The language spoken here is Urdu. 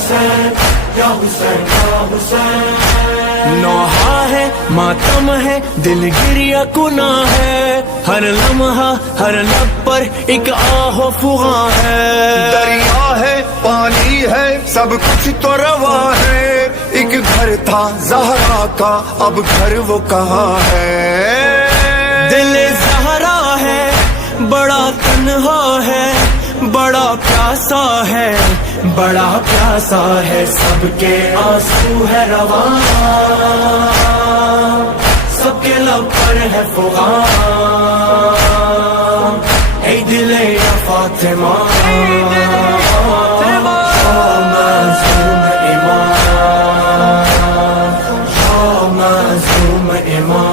حسین یا حسین یا حسین. نوحہ ہے ماتم ہے دل گریا کنا ہے، ہر لمحہ ہر لب پر ایک آہ و فغاں ہے. دریا ہے پانی ہے سب کچھ تو رواں ہے، ایک گھر تھا زہرا کا اب گھر وہ کہاں ہے. دل زہرا ہے بڑا تنہا ہے، بڑا پیاسا ہے، بڑا پیاسا ہے، سب کے آنسو ہے رواں، سب کے لب پر ہے فغاں. اے دل یا فاطمہ معصوم امام، معصوم امام.